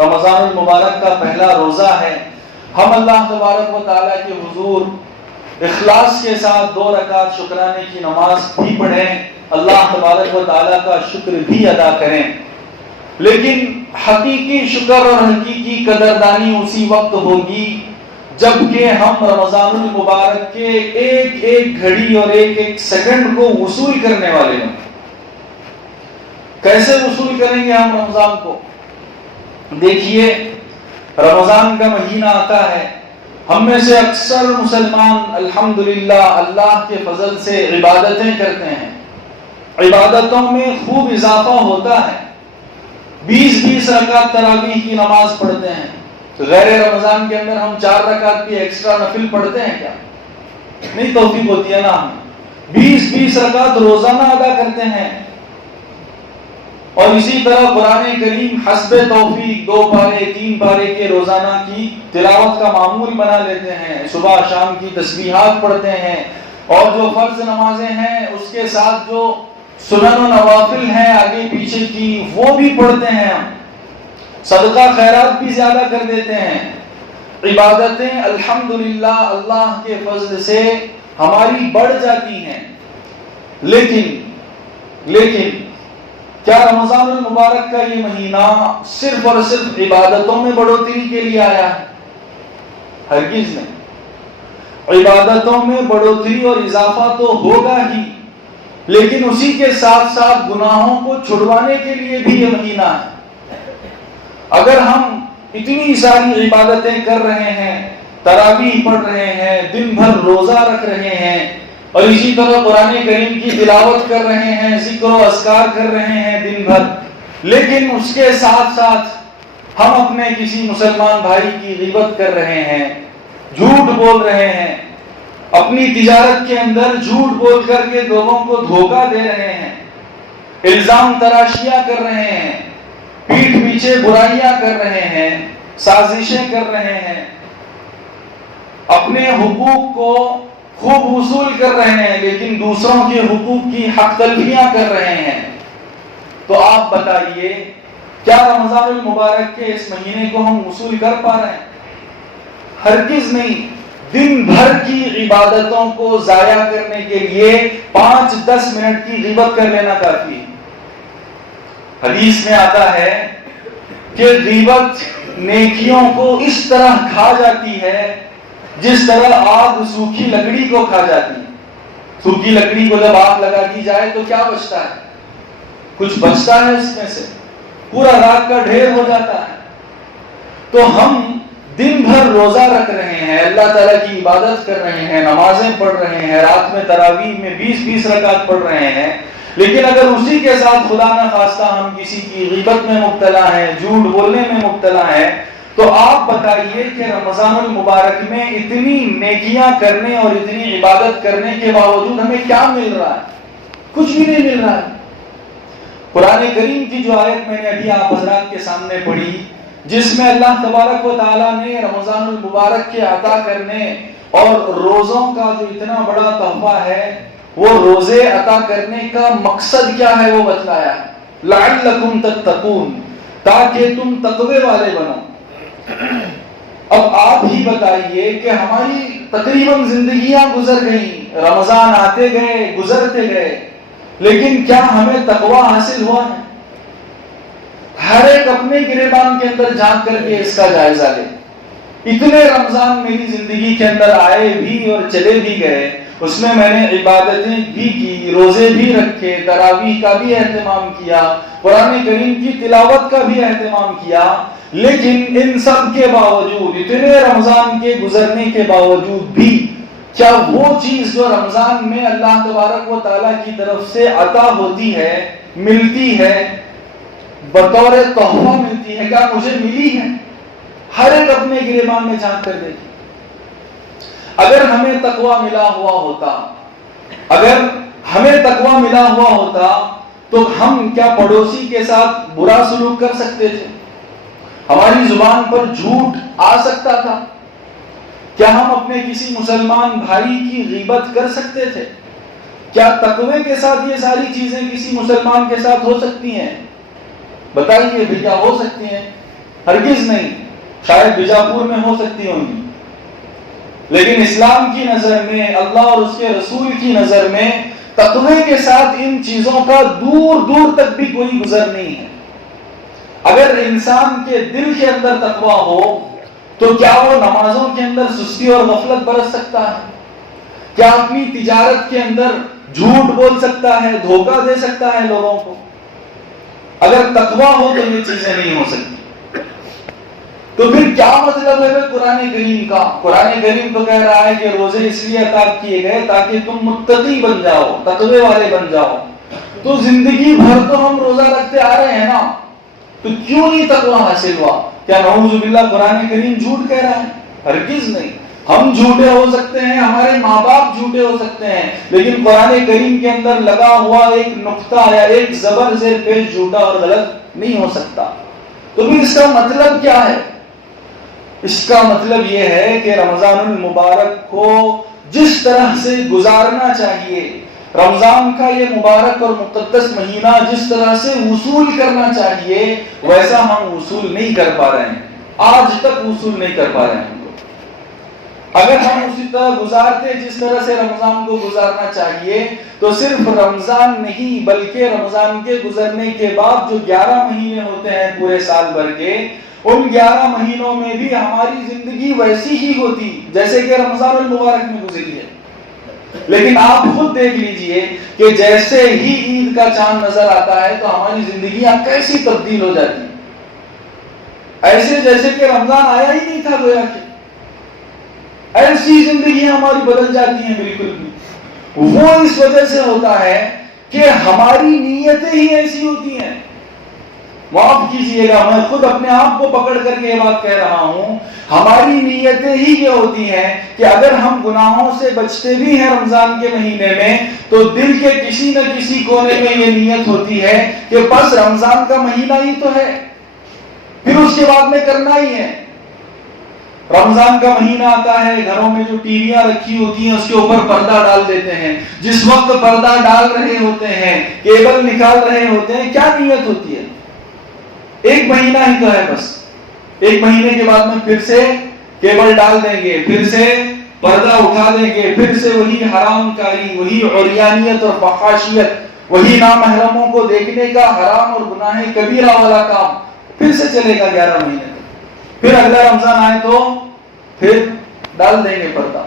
رمضان المبارک کا پہلا روزہ ہے. ہم اللہ تبارک و تعالیٰ کے حضور اخلاص کے ساتھ 2 رکعت شکرانے کی نماز بھی پڑھیں, اللہ تبارک و تعالیٰ کا شکر بھی ادا کریں. لیکن حقیقی شکر اور حقیقی قدردانی اسی وقت ہوگی جبکہ ہم رمضان المبارک کے ایک ایک گھڑی اور ایک ایک سیکنڈ کو وصول کرنے والے ہوں. کیسے وصول کریں گے ہم رمضان کو؟ دیکھیے, رمضان کا مہینہ آتا ہے, ہم میں سے اکثر مسلمان الحمدللہ اللہ کے فضل سے عبادتیں کرتے ہیں, عبادتوں میں خوب اضافہ ہوتا ہے. 20 رکعت تراویح کی نماز پڑھتے ہیں. غیر رمضان کے اندر ہم 4 رکعت بھی ایکسٹرا نفل پڑھتے ہیں کیا؟ نہیں توفیق ہوتی ہے نا. ہم 20 رکعت روزانہ ادا کرتے ہیں. اور اسی طرح قرآن کریم حسب توفیق 2 پارے 3 پارے کے روزانہ کی تلاوت کا معمول بنا لیتے ہیں. صبح شام کی تسبیحات پڑھتے ہیں, اور جو فرض نمازیں ہیں اس کے ساتھ جو سنن و نوافل ہیں آگے پیچھے کی وہ بھی پڑھتے ہیں. ہم صدقہ خیرات بھی زیادہ کر دیتے ہیں. عبادتیں الحمدللہ اللہ کے فضل سے ہماری بڑھ جاتی ہیں. لیکن کیا رمضان المبارک کا یہ مہینہ صرف اور صرف عبادتوں میں بڑھوتری کے لیے آیا ہے؟ ہرگز نہیں. عبادتوں میں بڑھوتری اور اضافہ تو ہوگا ہی, لیکن اسی کے ساتھ ساتھ گناہوں کو چھڑوانے کے لیے بھی یہ مہینہ ہے. اگر ہم اتنی ساری عبادتیں کر رہے ہیں, تراویح پڑھ رہے ہیں, دن بھر روزہ رکھ رہے ہیں, اور اسی طرح قرآن کریم کی تلاوت کر رہے ہیں, ذکر و اذکار کر رہے ہیں دن بھر, لیکن اس کے ساتھ ساتھ ہم اپنے کسی مسلمان بھائی کی غیبت کر رہے ہیں, جھوٹ بول رہے ہیں, اپنی تجارت کے اندر جھوٹ بول کر کے لوگوں کو دھوکہ دے رہے ہیں, الزام تراشیاں کر رہے ہیں, پیٹھ پیچھے برائیاں کر رہے ہیں, سازشیں کر رہے ہیں, اپنے حقوق کو خوب وصول کر رہے ہیں, لیکن دوسروں کے حقوق کی حق تلفیاں کر رہے ہیں, تو آپ بتائیے کیا رمضان المبارک کے اس مہینے کو ہم وصول کر پا رہے ہیں؟ ہرگز نہیں. دن بھر کی عبادتوں کو ضائع کرنے کے لیے 5-10 منٹ کی غیبت کر لینا کافی ہے. حدیث میں آتا ہے کہ غیبت نیکیوں کو اس طرح کھا جاتی ہے جس طرح آگ سوکھی لکڑی کو کھا جاتی ہے. سوکھی لکڑی کو جب آگ لگا دی جائے تو کیا بچتا ہے؟ کچھ بچتا ہے اس میں سے؟ پورا راگ کا ڈھیر ہو جاتا ہے. تو ہم دن بھر روزہ رکھ رہے ہیں, اللہ تعالیٰ کی عبادت کر رہے ہیں, نمازیں پڑھ رہے ہیں, رات میں تراویح میں 20 رکعت پڑھ رہے ہیں, لیکن اگر اسی کے ساتھ خدا نہ خواستہ ہم کسی کی غیبت میں مبتلا ہیں, جھوٹ بولنے میں مبتلا ہیں, تو آپ بتائیے کہ رمضان المبارک میں اتنی نیکیاں کرنے اور اتنی عبادت کرنے کے باوجود ہمیں کیا مل رہا ہے؟ کچھ بھی نہیں مل رہا ہے. قرآن کریم کی جو آیت میں نے ابھی آپ حضرات کے سامنے پڑھی, جس میں اللہ تبارک و تعالیٰ نے رمضان المبارک کے عطا کرنے اور روزوں کا جو اتنا بڑا تحفہ ہے, وہ روزے عطا کرنے کا مقصد کیا ہے وہ بتلایا ہے. لعلکم تتقون, تاکہ تم تقوی والے بنو. اب آپ ہی بتائیے کہ ہماری تقریباً زندگیاں گزر گئیں, رمضان آتے گئے گزرتے گئے, لیکن کیا ہمیں تقوی حاصل ہوا ہے؟ ہر ایک اپنے گریبان کے اندر جھانک کر کے اس کا جائزہ لے. اتنے رمضان میری زندگی کے اندر آئے بھی اور چلے بھی گئے, اس میں میں نے عبادتیں بھی کی, روزے بھی رکھے, تراویح کا بھی اہتمام کیا, قرآن کریم کی تلاوت کا بھی اہتمام کیا, لیکن ان سب کے باوجود, اتنے رمضان کے گزرنے کے باوجود بھی کیا وہ چیز جو رمضان میں اللہ تبارک و تعالیٰ کی طرف سے عطا ہوتی ہے, ملتی ہے, بطور تحفہ ملتی ہے, کیا مجھے ملی ہے؟ ہر ایک اپنے گریبان میں جھانک کر دیکھیں. اگر ہمیں تقوی ملا ہوا ہوتا, اگر ہمیں تقوی ملا ہوا ہوتا تو ہم کیا پڑوسی کے ساتھ برا سلوک کر سکتے تھے؟ ہماری زبان پر جھوٹ آ سکتا تھا؟ کیا ہم اپنے کسی مسلمان بھائی کی غیبت کر سکتے تھے؟ کیا تقوی کے ساتھ یہ ساری چیزیں کسی مسلمان کے ساتھ ہو سکتی ہیں؟ بتائیے بھیا, ہو سکتی ہیں؟ ہرگز نہیں. شاید بیجاپور میں ہو سکتی ہوں گی، لیکن اسلام کی نظر میں، اللہ اور اس کے رسول کی نظر میں تقوی کے ساتھ ان چیزوں کا دور دور تک بھی کوئی گزر نہیں ہے. اگر انسان کے دل کے اندر تقوی ہو تو کیا وہ نمازوں کے اندر سستی اور غفلت برت سکتا ہے؟ کیا اپنی تجارت کے اندر جھوٹ بول سکتا ہے، دھوکہ دے سکتا ہے لوگوں کو؟ اگر تقوی ہو تو یہ چیزیں نہیں ہو سکتی. تو پھر کیا مطلب ہے قرآن کریم کا؟ قرآن کریم تو کہہ رہا ہے کہ روزے اس لیے عطا کیے گئے تاکہ تم متقی بن جاؤ، تقوی والے بن جاؤ. تو زندگی بھر تو ہم روزہ رکھتے آ رہے ہیں نا، تو کیوں نہیں تقوی حاصل ہوا؟ کیا نعوذ باللہ قرآن کریم جھوٹ کہہ رہا ہے؟ ہرگز نہیں. ہم جھوٹے ہو سکتے ہیں، ہمارے ماں باپ جھوٹے ہو سکتے ہیں، لیکن قرآن کریم کے اندر لگا ہوا ایک نقطہ یا ایک زبر زیر پیش جھوٹا اور غلط نہیں ہو سکتا. تو پھر اس کا مطلب کیا ہے؟ اس کا مطلب یہ ہے کہ رمضان المبارک کو جس طرح سے گزارنا چاہیے، رمضان کا یہ مبارک اور مقدس مہینہ جس طرح سے وصول کرنا چاہیے، ویسا ہم وصول نہیں کر پا رہے ہیں. آج تک وصول نہیں کر پا رہے ہیں. اگر ہم اسی طرح گزارتے جس طرح سے رمضان کو گزارنا چاہیے، تو صرف رمضان نہیں بلکہ رمضان کے گزرنے کے بعد جو 11 مہینے ہوتے ہیں پورے سال بھر کے، ان 11 مہینوں میں بھی ہماری زندگی ویسی ہی ہوتی جیسے کہ رمضان المبارک میں گزری ہے. لیکن آپ خود دیکھ لیجئے کہ جیسے ہی عید کا چاند نظر آتا ہے تو ہماری زندگیاں کیسی تبدیل ہو جاتی ہیں، ایسے جیسے کہ رمضان آیا ہی نہیں تھا گویا کہ. ایسی زندگیاں ہماری بدل جاتی ہیں بالکل بھی. وہ اس وجہ سے ہوتا ہے کہ ہماری نیتیں ہی ایسی ہوتی ہیں. معاف کیجئے گا، میں خود اپنے آپ کو پکڑ کر کے یہ بات کہہ رہا ہوں، ہماری نیتیں ہی یہ ہوتی ہیں کہ اگر ہم گناہوں سے بچتے بھی ہیں رمضان کے مہینے میں، تو دل کے کسی نہ کسی کونے میں یہ نیت ہوتی ہے کہ بس رمضان کا مہینہ ہی تو ہے، پھر اس کے بعد میں کرنا ہی ہے. رمضان کا مہینہ آتا ہے، گھروں میں جو ٹی ویاں رکھی ہوتی ہیں اس کے اوپر پردہ ڈال دیتے ہیں. جس وقت پردہ ڈال رہے ہوتے ہیں، کیبل نکال رہے ہوتے ہیں، کیا نیت ہوتی ہے؟ ایک مہینہ ہی تو ہے بس. ایک مہینے کے بعد میں پھر سے کیبل ڈال دیں گے، پھر سے پردہ اٹھا دیں گے، پھر سے وہی حرام کاری، وہی عریانیت اور فحاشیت، وہی نامحرموں کو دیکھنے کا حرام اور گناہ کبیرہ والا کام پھر سے چلے گا 11 مہینے تک. پھر اگلا رمضان آئے تو پھر ڈال دیں گے پردہ.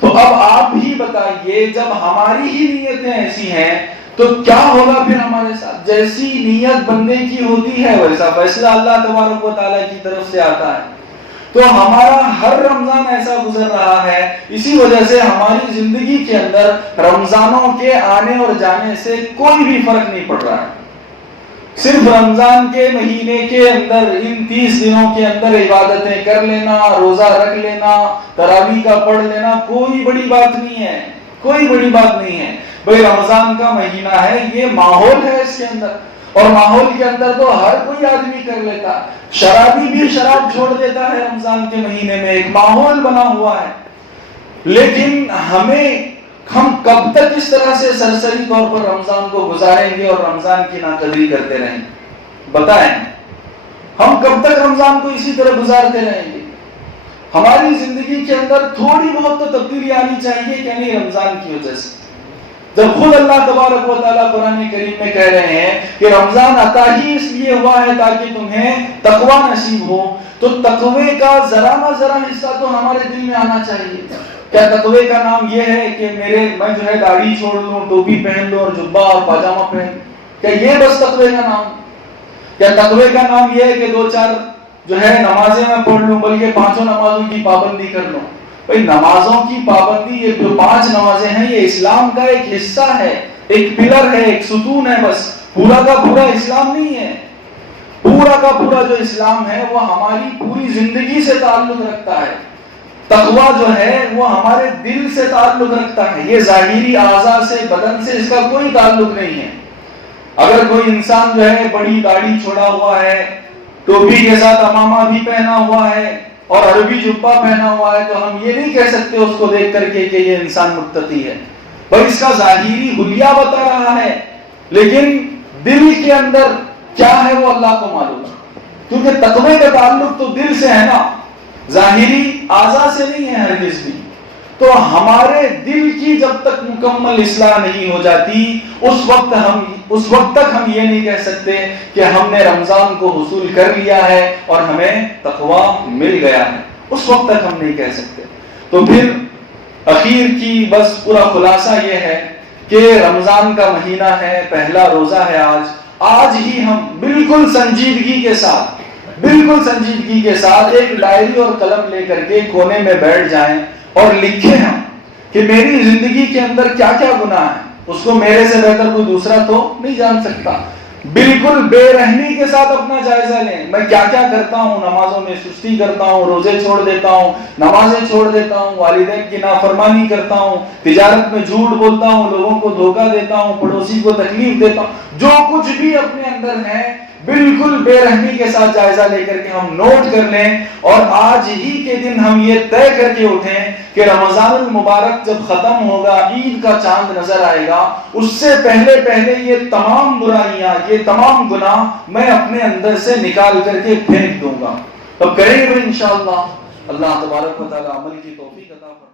تو اب آپ ہی بتائیے، جب ہماری ہی نیتیں ایسی ہیں تو کیا ہوگا پھر ہمارے ساتھ؟ جیسی نیت بندے کی ہوتی ہے ویسا فیصلہ اللہ تبارک و تعالیٰ کی طرف سے آتا ہے. تو ہمارا ہر رمضان ایسا گزر رہا ہے، اسی وجہ سے ہماری زندگی کے اندر رمضانوں کے آنے اور جانے سے کوئی بھی فرق نہیں پڑ رہا ہے. صرف رمضان کے مہینے کے اندر ان 30 دنوں کے اندر عبادتیں کر لینا، روزہ رکھ لینا، تراویح کا پڑھ لینا کوئی بڑی بات نہیں ہے، کوئی بڑی بات نہیں ہے. بھئی رمضان کا مہینہ ہے، یہ ماحول ہے اس کے اندر، اور ماحول کے اندر تو ہر کوئی آدمی کر لیتا. شرابی بھی شراب چھوڑ دیتا ہے رمضان کے مہینے میں، ایک ماحول بنا ہوا ہے. لیکن ہم کب تک اس طرح سے سرسری طور پر رمضان کو گزاریں گے اور رمضان کی ناقدری کرتے رہیں گے؟ بتائیں، ہم کب تک رمضان کو اسی طرح گزارتے رہیں گے؟ ہماری زندگی کے اندر تھوڑی بہت تو تبدیلی آنی چاہیے کہ نہیں رمضان کی وجہ سے. جب خود اللہ تبارک و تعالیٰ قرآن کریم میں کہہ رہے ہیں کہ رمضان عطا ہی اس لیے ہوا ہے تاکہ تمہیں تقوی نصیب ہو، تو تقوی کا ذرا نہ ذرا حصہ تو ہمارے دل میں آنا چاہیے. کیا تقوی کا نام یہ ہے کہ میں جو ہے داڑھی چھوڑ لوں، ٹوپی پہن لوں اور جبہ اور پاجامہ پہن لوں؟ کیا یہ بس تقوی کا نام؟ کیا تقوی کا نام یہ ہے کہ 2-4 جو ہے نمازیں میں پڑھ لوں، بلکہ 5 نمازوں کی پابندی کر لوں؟ بھئی نمازوں کی پابندی، یہ جو 5 نمازیں ہیں یہ اسلام کا ایک حصہ ہے، ایک پلر ہے، ایک ستون ہے، بس پورا کا پورا اسلام نہیں ہے. پورا کا پورا جو اسلام ہے وہ ہماری پوری زندگی سے تعلق رکھتا ہے. تقوی جو ہے وہ ہمارے دل سے تعلق رکھتا ہے، یہ ظاہری اعضاء سے، بدن سے اس کا کوئی تعلق نہیں ہے. اگر کوئی انسان جو ہے بڑی داڑھی چھوڑا ہوا ہے، ٹوپی کے ساتھ عمامہ بھی پہنا ہوا ہے اور عربی جبہ پہنا ہوا ہے، تو ہم یہ نہیں کہہ سکتے اس کو دیکھ کر کے کہ یہ انسان متقی ہے. بھائی اس کا ظاہری حلیہ بتا رہا ہے، لیکن دل کے اندر کیا ہے وہ اللہ کو معلوم ہے. کیونکہ تقوی کا تعلق تو دل سے ہے نا، ظاہری اعضاء سے نہیں ہے ہرگز بھی. تو ہمارے دل کی جب تک مکمل اصلاح نہیں ہو جاتی اس وقت تک ہم یہ نہیں کہہ سکتے کہ ہم نے رمضان کو حصول کر لیا ہے اور ہمیں تقویٰ مل گیا ہے. اس وقت تک ہم نہیں کہہ سکتے. تو پھر اخیر کی بس پورا خلاصہ یہ ہے کہ رمضان کا مہینہ ہے، پہلا روزہ ہے آج ہی ہم بالکل سنجیدگی کے ساتھ ایک ڈائری اور قلم لے کر کے کونے میں بیٹھ جائیں اور لکھیں ہم کہ میری زندگی کے اندر کیا کیا گناہ ہے. اس کو میرے سے بہتر کوئی دوسرا تو نہیں جان سکتا. بالکل بے رحمی کے ساتھ اپنا جائزہ لیں. میں کیا کیا کرتا ہوں؟ نمازوں میں سستی کرتا ہوں، روزے چھوڑ دیتا ہوں، نمازیں چھوڑ دیتا ہوں، والدین کی نافرمانی کرتا ہوں، تجارت میں جھوٹ بولتا ہوں، لوگوں کو دھوکہ دیتا ہوں، پڑوسی کو تکلیف دیتا ہوں. جو کچھ بھی اپنے اندر ہے بالکل بے رحمی کے ساتھ جائزہ لے کر کے ہم نوٹ کر لیں اور آج ہی کے دن ہم یہ طے کر کے اٹھیں کہ رمضان المبارک جب ختم ہوگا، عید کا چاند نظر آئے گا، اس سے پہلے یہ تمام برائیاں، یہ تمام گناہ میں اپنے اندر سے نکال کر کے پھینک دوں گا. تو کریں گے انشاءاللہ. اللہ تبارک و تعالی عمل کی توفیق عطا فرمائے.